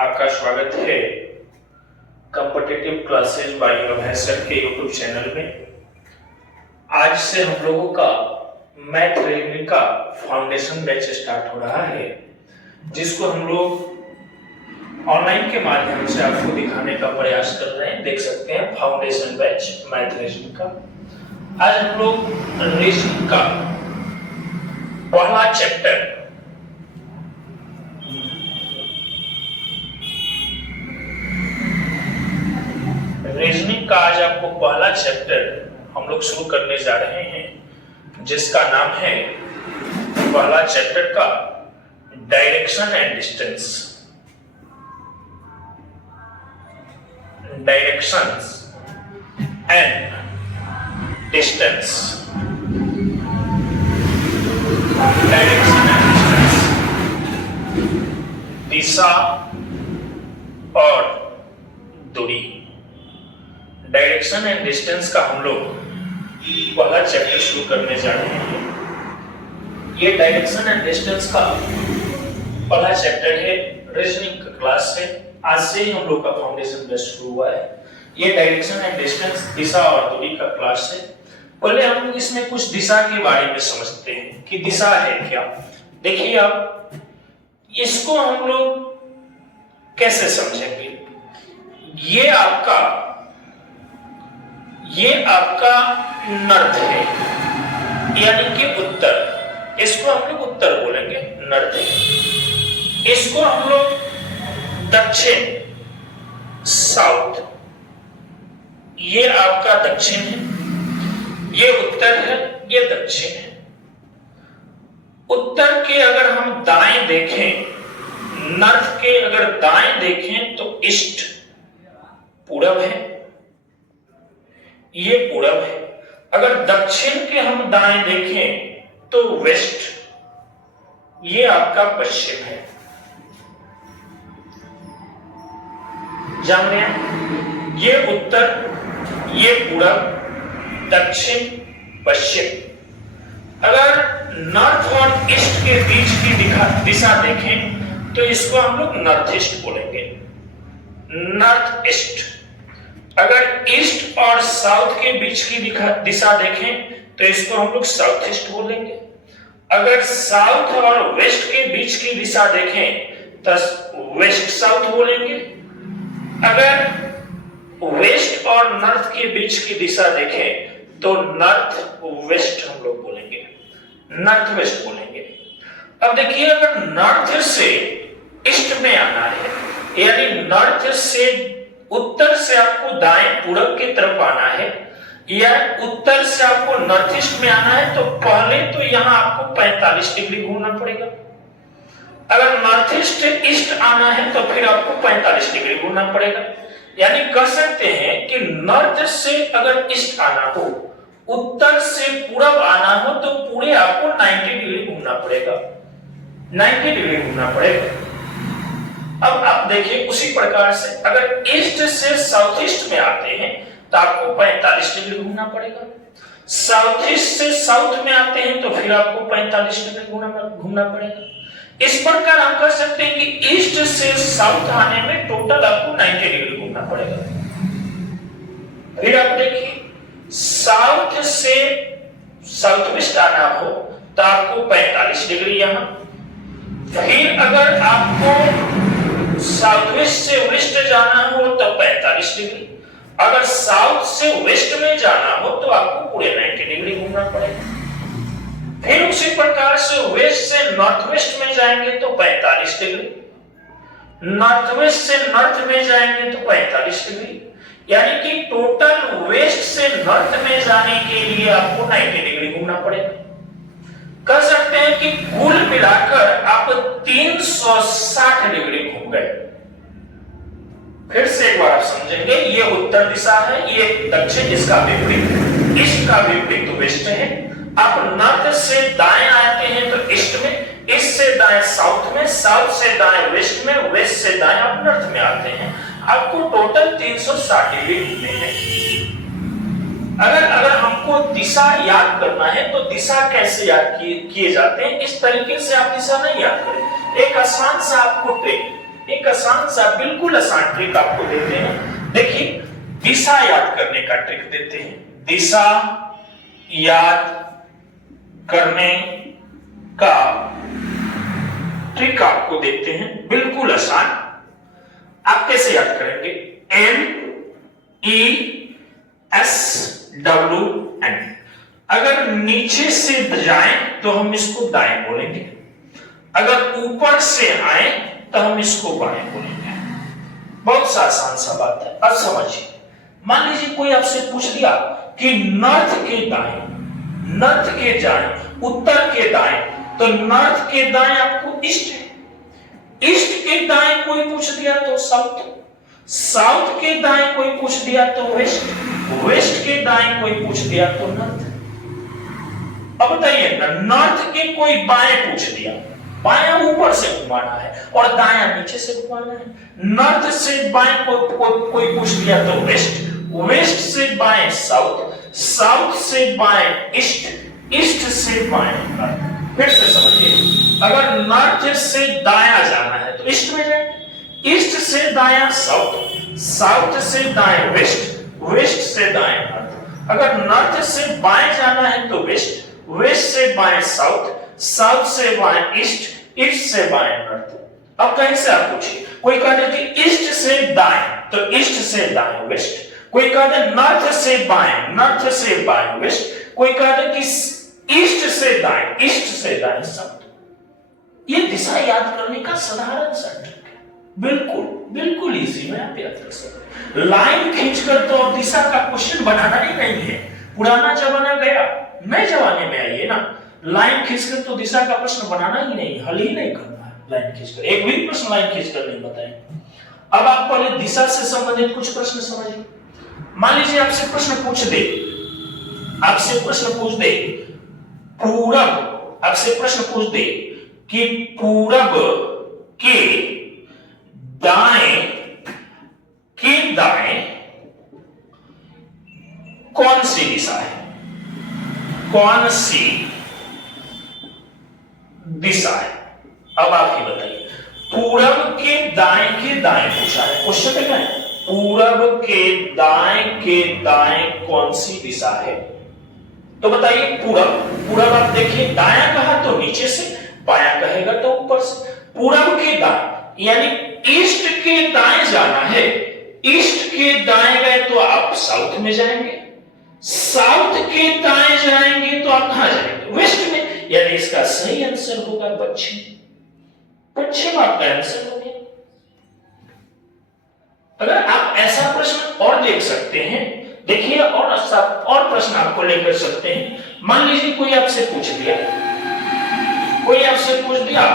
आपका स्वागत है कॉम्पिटिटिव क्लासेस बाय अभय सर के यूट्यूब चैनल में। आज से हम लोगों का मैथ रीजनिंग का फाउंडेशन बैच स्टार्ट हो रहा है, जिसको हम लोग ऑनलाइन के माध्यम से आपको दिखाने का प्रयास कर रहे हैं। देख सकते हैं फाउंडेशन बैच मैथ रीजनिंग का। आज हम लोग रीजनिंग का पहला चैप्टर रीजनिंग का आज आपको पहला चैप्टर हम लोग शुरू करने जा रहे हैं, जिसका नाम है पहला चैप्टर का direction and distance. Directions and distance. Direction and distance, दिशा और दूरी। डायरेक्शन एंड डिस्टेंस का हम लोग पहला चैप्टर शुरू करने जा रहे हैं। ये डायरेक्शन एंड डिस्टेंस का पहला चैप्टर है, रीजनिंग का क्लास है। आज से ही हम लोग का फाउंडेशन बैच शुरू हुआ है। ये डायरेक्शन एंड डिस्टेंस, दिशा और दूरी का क्लास है। पहले हम लोग इसमें कुछ दिशा के बारे में समझते हैं कि दिशा है क्या। देखिए आप, इसको हम लोग कैसे समझेंगे। ये आपका नॉर्थ है, यानी कि उत्तर। इसको हम लोग उत्तर बोलेंगे, नॉर्थ। इसको हम लोग दक्षिण, साउथ। ये आपका दक्षिण है, ये उत्तर है, ये दक्षिण है। उत्तर के अगर हम दाएं देखें, नॉर्थ के अगर दाएं देखें तो ईस्ट, पूरब है, ये पूरब है। अगर दक्षिण के हम दाएं देखें तो वेस्ट, ये आपका पश्चिम है। जान रहे हैं, ये उत्तर, ये पूरब, दक्षिण, पश्चिम। अगर नॉर्थ और ईस्ट के बीच की दिशा देखें तो इसको हम लोग नॉर्थ ईस्ट बोलेंगे, नॉर्थ ईस्ट। अगर ईस्ट और साउथ के बीच की दिशा देखें तो इसको हम लोग साउथ ईस्ट बोलेंगे। अगर साउथ और वेस्ट के बीच की दिशा देखें तो वेस्ट साउथ बोलेंगे। अगर वेस्ट और नॉर्थ के बीच की दिशा देखें तो नॉर्थ वेस्ट हम लोग बोलेंगे, नॉर्थ वेस्ट बोलेंगे। अब देखिए, अगर नॉर्थ से ईस्ट में आना है, यानी नॉर्थ से उत्तर से आपको दाएं पूरब की तरफ आना है, या उत्तर से आपको नॉर्थ ईस्ट में आना है, तो पहले तो यहां आपको 45 डिग्री घूमना पड़ेगा। अगर नॉर्थ ईस्ट आना है तो फिर आपको 45 डिग्री घूमना पड़ेगा। यानी कह सकते हैं कि नॉर्थ से अगर ईस्ट आना हो, उत्तर से पूरब आना हो, तो पूरे आपको 90 डिग्री घूमना पड़ेगा, 90 डिग्री घूमना पड़ेगा। अब आप देखिए, उसी प्रकार से अगर ईस्ट से साउथ ईस्ट में आते हैं तो आपको 45 डिग्री घूमना पड़ेगा। साउथ ईस्ट से साउथ में आते हैं तो फिर आपको 45 डिग्री घूमना पड़ेगा। इस प्रकार हम कह सकते हैं कि ईस्ट से साउथ आने में टोटल आपको 90 डिग्री घूमना पड़ेगा। फिर आप देखिए, साउथ से साउथ वेस्ट आना हो तो आपको 45 डिग्री यहां। फिर अगर आपको साउथ वेस्ट से वेस्ट जाना हो तो 45 डिग्री। अगर साउथ से वेस्ट में जाना हो तो आपको पूरे 90 डिग्री घूमना पड़ेगा। फिर उसी प्रकार से वेस्ट से नॉर्थ वेस्ट में जाएंगे तो 45 डिग्री। नॉर्थ वेस्ट से नॉर्थ में जाएंगे तो 45 डिग्री। यानी कि टोटल वेस्ट से नॉर्थ में जाने के लिए आपको 90 डिग्री घूमना पड़ेगा। कह सकते हैं कि कुल मिलाकर आप 360 डिग्री घूम गए। फिर से एक बार आप समझेंगे, ये उत्तर दिशा है, ये दक्षिण, इसका विपरीत, ईस्ट का विपरीत तो वेस्ट है। आप नॉर्थ से दाएं आते हैं तो ईस्ट में, ईस्ट से दाएं साउथ में, साउथ से दाएं वेस्ट में, वेस्ट से दाएं आप नॉर्थ में आते हैं। आपको टोटल 360 डिग्री घूमने हैं। अगर हमको दिशा याद करना है तो दिशा कैसे याद किए जाते हैं, इस तरीके से आप दिशा नहीं याद करें। एक आसान सा आपको ट्रिक, एक आसान सा, बिल्कुल आसान ट्रिक आपको देते हैं। देखिए, दिशा याद करने का ट्रिक देते हैं। दिशा याद करने का ट्रिक आपको देते हैं, बिल्कुल आसान। आप कैसे याद करेंगे? NESWN। अगर नीचे से जाएं तो हम इसको दाएं बोलेंगे, अगर ऊपर से आए तो हम इसको बाएं बोलेंगे। बहुत सा आसान सा बात है। अब समझिए, मान लीजिए कोई आपसे पूछ दिया कि नॉर्थ के दाएं, नॉर्थ के दाएं, उत्तर के दाएं, तो नॉर्थ के दाएं आपको ईस्ट है, ईस्ट के दाएं कोई पूछ दिया तो साउथ, साउथ के दाएं कोई पूछ दिया तो वेस्ट, वेस्ट के दाएं कोई पूछ दिया तो नॉर्थ। अब बताइए ना, नॉर्थ के कोई बाएं पूछ दिया, बायां ऊपर से घुमाना है और दायां नीचे से घुमाना है। नॉर्थ से बाएं कोई पूछ दिया तो वेस्ट, वेस्ट से बाएं साउथ, साउथ से बाएं ईस्ट, ईस्ट से बाएं नॉर्थ। फिर से समझिए, अगर नॉर्थ से दायां जाना है तो ईस्ट में जाएंगे, ईस्ट से दायां साउथ, साउथ से दाएं वेस्ट, वेस्ट से दाएं नॉर्थ। अगर नॉर्थ से बाएं जाना है तो वेस्ट, वेस्ट से बाएं साउथ, साउथ से बाएं ईस्ट, ईस्ट से बाएं नॉर्थ। अब कहीं से आप पूछिए, कोई कहते कि ईस्ट से दाएं तो ईस्ट से दाएं वेस्ट, कोई कहते नॉर्थ से बाएं, नॉर्थ से बाएं वेस्ट, कोई कहते कि ईस्ट से दाएं, ईस्ट से दाएं साउथ। ये दिशा याद करने का साधारण सा ट्रिक है, बिल्कुल बिल्कुल इजी में आप याद कर सकते हैं। लाइन खींचकर तो अब दिशा का क्वेश्चन बनाना ही नहीं है, पुराना जमाना गया, नए जमाने में आइए ना। लाइन खींचकर तो दिशा का प्रश्न बनाना ही नहीं, हल ही नहीं करना है लाइन खींचकर, एक भी प्रश्न लाइन खींचकर नहीं बताएंगे। अब आप पहले दिशा से संबंधित कुछ प्रश्न समझिए। मान लीजिए आपसे प्रश्न पूछ दे, आपसे प्रश्न पूछ दे पूरब, आपसे प्रश्न पूछ दे कि पूरब के दाएं कौन सी दिशा है, कौन सी दिशा है? अब आप ही बताइए। पूरब के दाएं पूछा है, क्वेश्चन क्या है? पूरब के दाएं कौन सी दिशा है? तो बताइए पूरब, पूरब आप देखिए, दायां कहा तो नीचे से, बायां कहेगा तो ऊपर से। पूरब के दाएं यानी ईस्ट के दाएं जाना है, ईस्ट के दाएं गए तो आप साउथ में जाएंगे, साउथ के दाएं जाएंगे तो आप कहां जाएंगे? वेस्ट में। यानी इसका सही आंसर होगा पश्चिम, पश्चिम आपका आंसर हो गया। अगर आप ऐसा प्रश्न और देख सकते हैं, देखिए और प्रश्न आपको लेकर सकते हैं। मान लीजिए कोई आपसे पूछ दिया, कोई आपसे पूछ दिया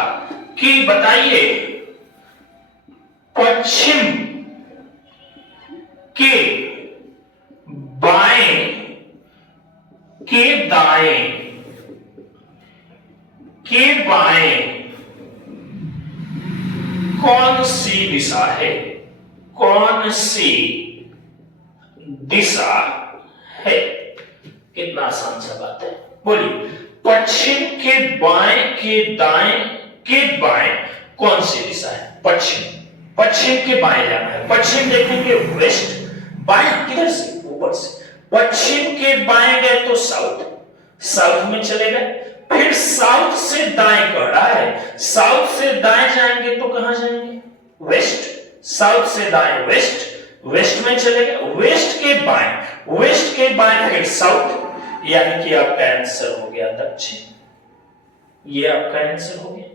कि बताइए पश्चिम के बाएं के दाएं के बाएं कौन सी दिशा है, कौन सी दिशा है? कितना आसान सा बात है, बोलिए। पश्चिम के बाएं के दाएं के बाएं कौन सी दिशा है? पश्चिम, पश्चिम के बाएं जाना है, पश्चिम देखेंगे वेस्ट, बाएं किधर से? ऊपर से। पश्चिम के बाएं गए तो साउथ, साउथ में चले गए, फिर साउथ से दाएं कह रहा है, साउथ से दाएं जाएंगे तो कहां जाएंगे? वेस्ट, साउथ से दाएं वेस्ट, वेस्ट में चले गए, वेस्ट के बाएं, वेस्ट के बाएं फिर साउथ, यानी कि आपका आंसर हो गया दक्षिण। ये आपका आंसर हो गया,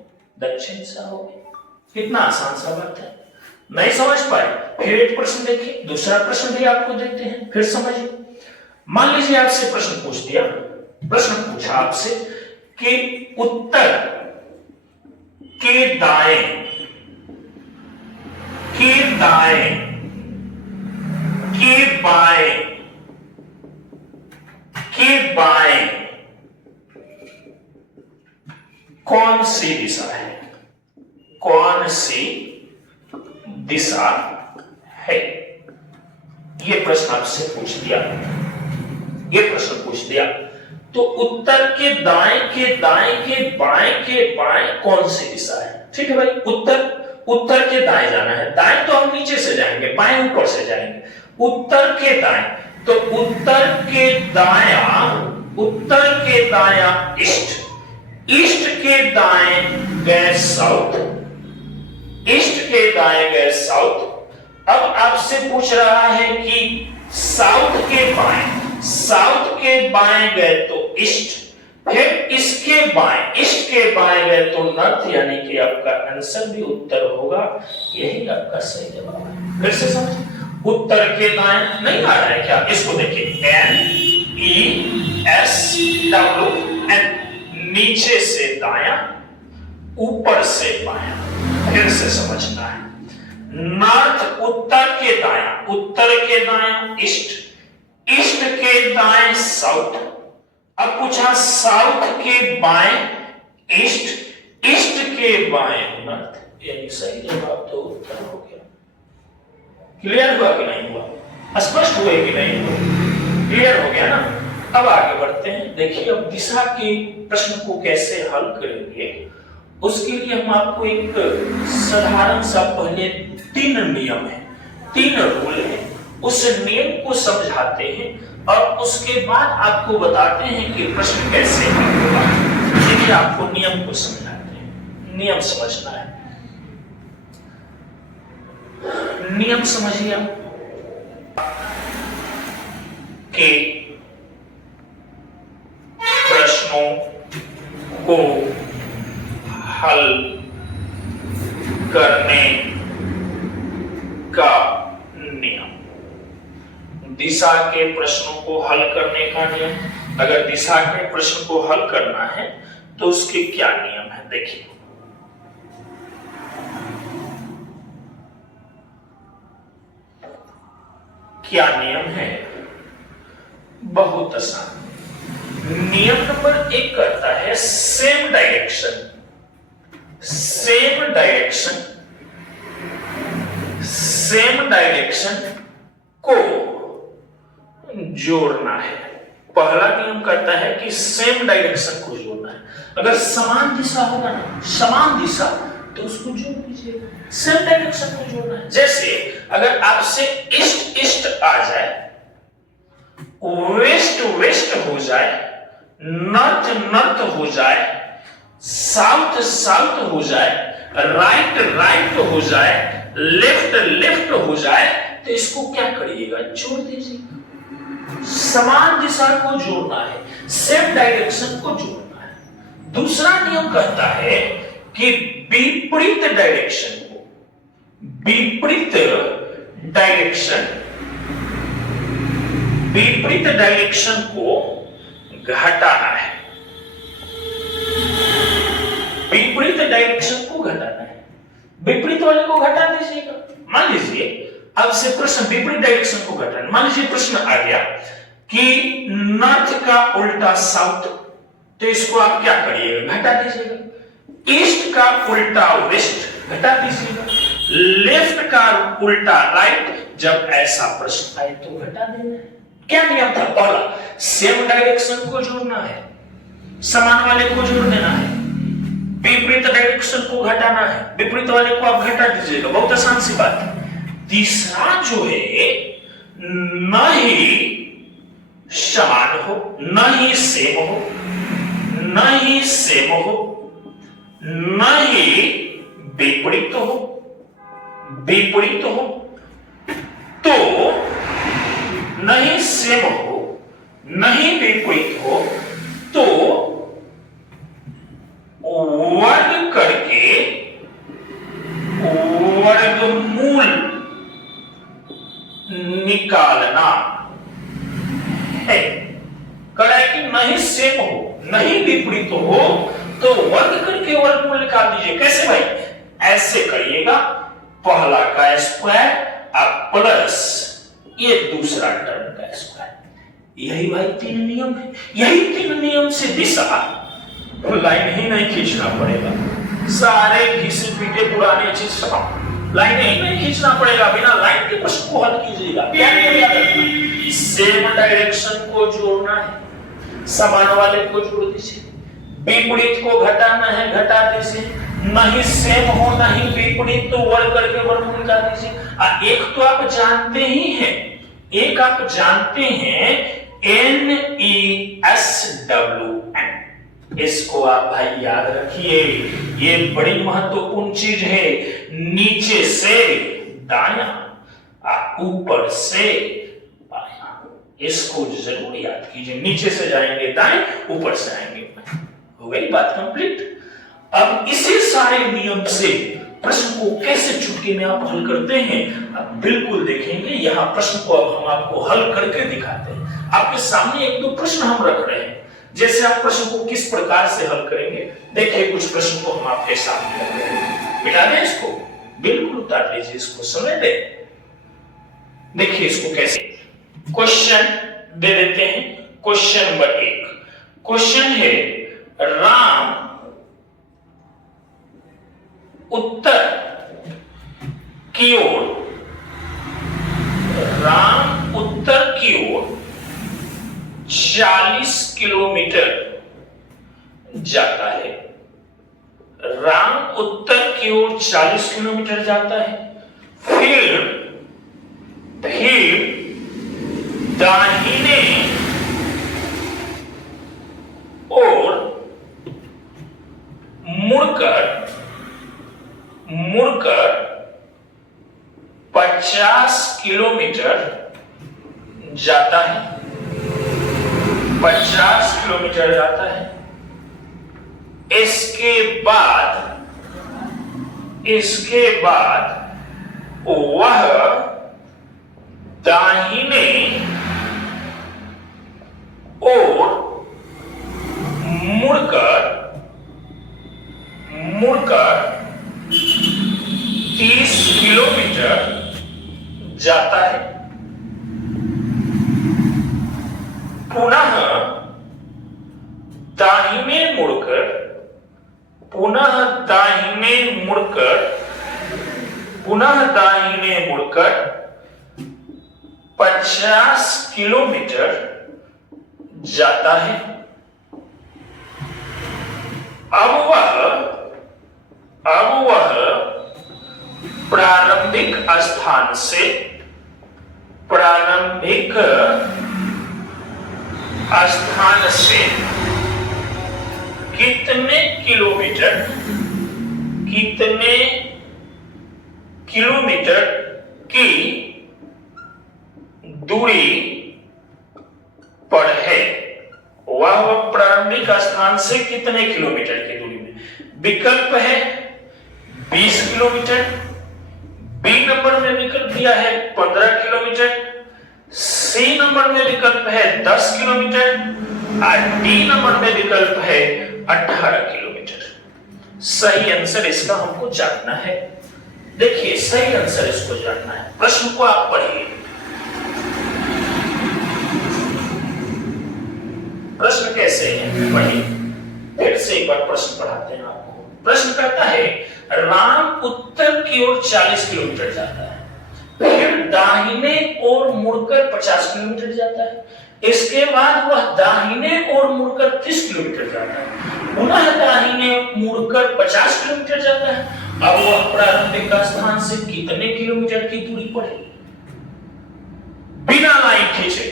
दक्षिण सा हो गया। कितना आसान सा बात है, नहीं समझ पाए? फिर एक प्रश्न देखिए, दूसरा प्रश्न भी आपको देते हैं, फिर समझिए। मान लीजिए आपसे प्रश्न पूछ दिया, प्रश्न पूछा आपसे कि उत्तर के दाएं के बाएं कौन सी दिशा है, कौन सी दिशा है? ये प्रश्न आपसे पूछ दिया, ये प्रश्न पूछ दिया, तो उत्तर के दाएं के बाएं कौन सी दिशा है? ठीक है भाई, उत्तर उत्तर के दाएं जाना है। दाएं तो हम नीचे से जाएंगे, बाएं ऊपर से जाएंगे। उत्तर के दाएं, तो उत्तर के दाया ईस्ट, ईस्ट के दाएं गए साउथ, ईस्ट के दाएं गए साउथ। अब आपसे पूछ रहा है कि साउथ के बाएं गए तो ईस्ट, फिर इसके बाएं, ईस्ट के बाएं गए तो नॉर्थ, यानी कि आपका आंसर भी उत्तर होगा। यही आपका सही जवाब है। फिर से समझ, उत्तर के दाएं नहीं आ रहा है क्या? इसको देखिए, NESW, नीचे से दाया, ऊपर से बाया। फिर से समझना है, नॉर्थ उत्तर के दाया ईस्ट, ईस्ट के दाएं साउथ। अब पूछा साउथ के बाएं ईस्ट, ईस्ट के बाएं नॉर्थ, यानी सही जवाब तो उत्तर हो गया। क्लियर हुआ कि नहीं हुआ? स्पष्ट हुआ कि नहीं हुआ? क्लियर हो गया ना? अब आगे बढ़ते हैं। देखिए अब दिशा के प्रश्न को कैसे हल करेंगे, उसके लिए हम आपको एक साधारण सा पहले 3 नियम है, 3 रूल है, उस नियम को समझाते हैं और उसके बाद आपको बताते हैं कि प्रश्न कैसे हल होगा। देखिए आपको नियम को समझाते हैं, नियम समझना है। नियम समझिए कि प्रश्नों को हल करने का नियम, दिशा के प्रश्नों को हल करने का नियम। अगर दिशा के प्रश्न को हल करना है तो उसके क्या नियम है? देखिए क्या नियम है, बहुत आसान। नियम नंबर 1 करता है सेम डायरेक्शन, सेम डायरेक्शन को जोड़ना है। पहला नियम करता है कि सेम डायरेक्शन को जोड़ना है। अगर समान दिशा होगा ना, समान दिशा, तो उसको जोड़ दीजिए, सेम डायरेक्शन को जोड़ना है। जैसे अगर आपसे ईस्ट ईस्ट आ जाए, वेस्ट वेस्ट हो जाए, नॉर्थ नॉर्थ हो जाए, साउथ साउथ हो जाए, राइट राइट हो जाए, लेफ्ट लेफ्ट हो जाए, तो इसको क्या करिएगा? जोड़ दीजिए। समान दिशा को जोड़ना है, सेम डायरेक्शन को जोड़ना है। दूसरा नियम कहता है कि विपरीत डायरेक्शन को घटाना है, विपरीत डायरेक्शन को घटाना है। विपरीत वाले को घटा दीजिएगा। मान लीजिए आपसे प्रश्न विपरीत डायरेक्शन को घटाना, मान लीजिए प्रश्न आ गया कि नॉर्थ का उल्टा साउथ, तो इसको आप क्या करिएगा? घटा दीजिएगा। ईस्ट का उल्टा वेस्ट, घटा दीजिएगा। लेफ्ट का उल्टा राइट, जब ऐसा प्रश्न आए तो घटा देना है। क्या नियम था? पहला, सेम डायरेक्शन को जोड़ना है, समान वाले को जोड़ देना है, विपरीत डायरेक्शन को घटाना है, विपरीत वाले को आप घटा दीजिएगा। बहुत आसान सी बात है। तीसरा जो है, न ही समान हो, न ही सेम हो, न ही सेम हो, न ही विपरीत हो, विपरीत हो, तो नहीं सेम हो, नहीं विपरीत हो, तो वर्ग करके वर्गमूल निकालना है। कह कि नहीं सेम हो, नहीं विपरीत हो, तो वर्ग करके वर्गमूल निकाल दीजिए। कैसे भाई? ऐसे करिएगा, पहला का स्क्वायर प्लस ये दूसरा टर्म का स्क्वायर। यही भाई 3 नियम है। यही 3 नियम से दिशा, लाइन ही नहीं खींचना पड़ेगा, सारे घिसे पीटे पुराने चीज लाइन ही नहीं खींचना पड़ेगा। बिना लाइन के प्रश्न को हल कीजिएगा। क्या नियम याद रखना? सेम डायरेक्शन को जोड़ना है, समान वाले को जोड़ दीजिए, विपरीत को घटाना है, घटा दीजिए, नहीं सेम हो नहीं विपरीत, तो वर्ग करके वर्गमूल निकाल दीजिए। एक तो आप जानते ही हैं, एक आप जानते हैं NESWN, इसको आप भाई याद रखिए, ये बड़ी महत्वपूर्ण चीज है। नीचे से दाया, ऊपर से बायां, इसको जरूर याद कीजिए। नीचे से जाएंगे दाएं, ऊपर से आएंगे बाएं। हो गई बात कंप्लीट। अब इसी सारे नियम से प्रश्न को कैसे चुटकी में आप हल करते हैं, अब बिल्कुल देखेंगे। यहां प्रश्न को अब हम आपको हल करके दिखाते हैं। आपके सामने एक दो प्रश्न हम रख रहे हैं, जैसे आप प्रश्न को किस प्रकार से हल करेंगे। देखिए कुछ प्रश्न को हम आपके सामने रख रहे हैं, मिटा दें इसको, बिल्कुल उतार लीजिए, इसको समझ दें। देखिए इसको कैसे क्वेश्चन दे देते हैं। क्वेश्चन नंबर 1 क्वेश्चन है, राम उत्तर की ओर, राम उत्तर की ओर 40 किलोमीटर जाता है। राम उत्तर की ओर 40 किलोमीटर जाता है। फिर दाहिने और मुड़कर 50 किलोमीटर जाता है। 50 किलोमीटर जाता है। इसके बाद वह दाहिने और मुड़कर 30 किलोमीटर जाता है। पुनः दाहिने मुड़कर 50 किलोमीटर जाता है। अब वह प्रारंभिक स्थान से कितने किलोमीटर की दूरी पर है। वह प्रारंभिक स्थान से कितने किलोमीटर की दूरी में। विकल्प है 20 किलोमीटर, बी नंबर में विकल्प दिया है 15 किलोमीटर, सी नंबर में विकल्प है 10 किलोमीटर और डी नंबर में विकल्प है 18 किलोमीटर। सही आंसर इसका हमको जानना है। देखिए सही आंसर इसको जानना है। प्रश्न को आप पढ़िए। प्रश्न कैसे है पढ़िए, फिर से एक बार प्रश्न पढ़ाते हैं आपको। प्रश्न कहता है, राम उत्तर की ओर 40 किलोमीटर जाता है, फिर दाहिने ओर मुड़कर 50 किलोमीटर जाता है। इसके बाद वह दाहिने ओर मुड़कर 30 किलोमीटर जाता है, पुनः दाहिने मुड़कर 50 किलोमीटर जाता है। अब वह प्रारंभिक स्थान से कितने किलोमीटर की दूरी पर है। बिना लाइन खींचे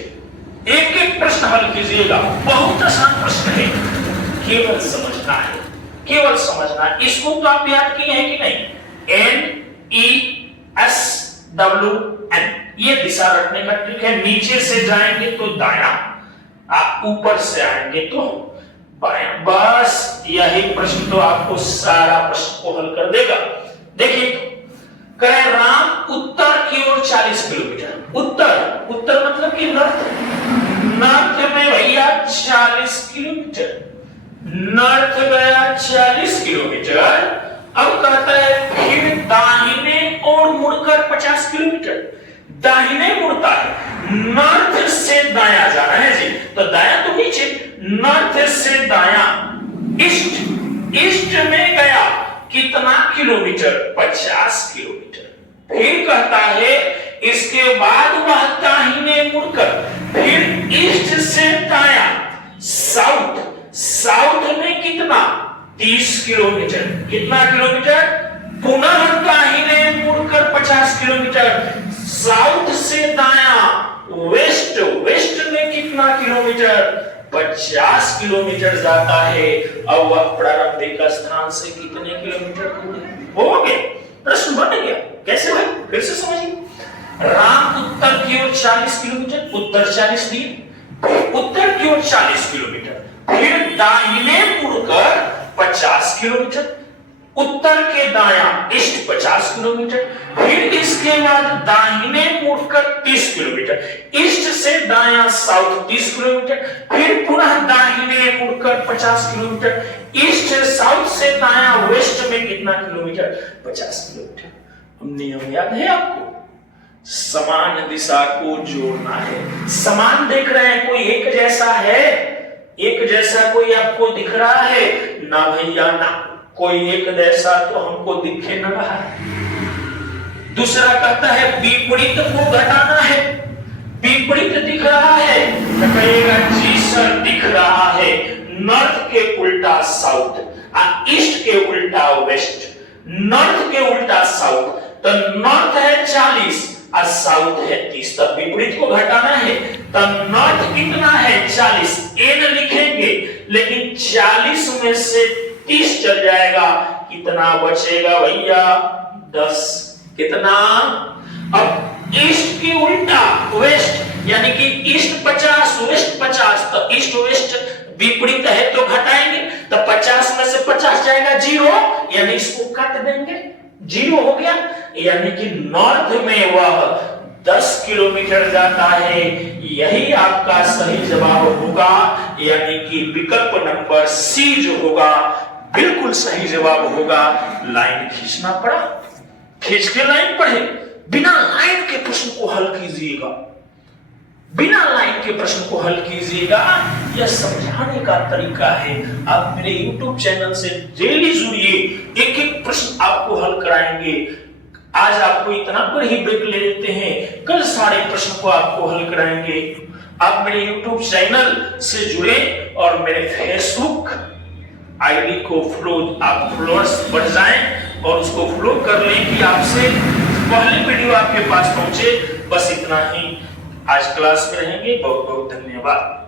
एक एक प्रश्न हल कीजिएगा। बहुत आसान प्रश्न है, केवल समझना है, केवल समझना है। इसको तो आप याद किए हैं कि नहीं, NESWN, ये दिशा रखने का ट्रिक है। नीचे से जाएंगे तो दायां, आप ऊपर से आएंगे तो बायां। बस यही प्रश्न तो आपको सारा प्रश्न को हल कर देगा। देखिए करें, राम उत्तर की ओर 40 किलोमीटर। उत्तर मतलब कि नॉर्थ में भैया 40 किलोमीटर, नॉर्थ गया 40 किलोमीटर। अब कहता है फिर दाहिने ओर मुड़कर 50 किलोमीटर। दाहिने मुड़ता है, नॉर्थ से दायां जाना है जी, तो दायां तो नीचे, नॉर्थ से दायां ईस्ट में गया कितना किलोमीटर, 50 किलोमीटर। फिर कहता है इसके बाद वह दाहिने मुड़कर फिर ईस्ट से दायां साउथ में कितना 30 किलोमीटर। कितना किलोमीटर? पुनः दाहिने मुड़कर 50 किलोमीटर। साउथ से दायां वेस्ट, वेस्ट में कितना किलोमीटर? 50 किलोमीटर जाता है। अब वह प्रारंभिक स्थान से कितने किलोमीटर दूर हो गए? प्रश्न बन गया। कैसे भाई? फिर से समझिए। राम उत्तर की ओर 40 किलोमीटर, उत्तर 40 दिए, उत्तर की ओर 40 किलोमीटर, फिर दाहिने मुड़कर 50 किलोमीटर, उत्तर के दायां ईस्ट 50 किलोमीटर, फिर इसके बाद दाहिने मुड़कर 30 किलोमीटर, ईस्ट से दायां साउथ 30 किलोमीटर, फिर पुनः दाहिने मुड़कर 50 किलोमीटर, ईस्ट साउथ से दायां वेस्ट में कितना किलोमीटर? 50 किलोमीटर। नियम याद है आपको? समान दिशा को जोड़ना है। समान देख रहे हैं, कोई एक जैसा है? एक जैसा कोई आपको दिख रहा है? ना भैया ना, कोई एक जैसा तो हमको दिखे न रहा है। दूसरा कहता है विपरीत को घटाना है, विपरीत दिख रहा है तो कहेगा जी सर दिख रहा है। नॉर्थ के उल्टा साउथ, ईस्ट के उल्टा वेस्ट, नॉर्थ के उल्टा साउथ, तो नॉर्थ है 40 और साउथ है 30, तब विपरीत को घटाना है। तब नॉर्थ कितना है? 40, एन लिखेंगे, लेकिन 40 में से 30 चल जाएगा, कितना बचेगा भैया? 10। कितना? अब ईस्ट की उल्टा वेस्ट, यानी कि ईस्ट 50 वेस्ट 50, तो ईस्ट वेस्ट विपरीत है तो घटाएंगे, तो 50 में से 50 जाएगा 0, यानी इसको काट देंगे, 0 हो गया। यानी कि नॉर्थ में वह 10 किलोमीटर जाता है। यही आपका सही जवाब होगा, यानी कि विकल्प नंबर सी जो होगा बिल्कुल सही जवाब होगा। लाइन खींचना पड़ा, खींच के लाइन पढ़े, बिना लाइन के प्रश्न को हल कीजिएगा, बिना लाइन के प्रश्न को हल कीजिएगा। यह समझाने का तरीका है। आप मेरे YouTube चैनल से डेली जुड़िए, एक एक प्रश्न आपको हल कराएंगे। आज आपको इतना पर ही ब्रेक ले लेते हैं, कल सारे प्रश्न को आपको हल कराएंगे। आप मेरे YouTube चैनल से जुड़े और मेरे फेसबुक आईडी को फॉलोअर्स बढ़ जाएं और उसको फॉलो कर लें कि आपसे पहले वीडियो आपके पास पहुंचे। बस इतना ही आज क्लास में रहेंगे। बहुत बहुत धन्यवाद।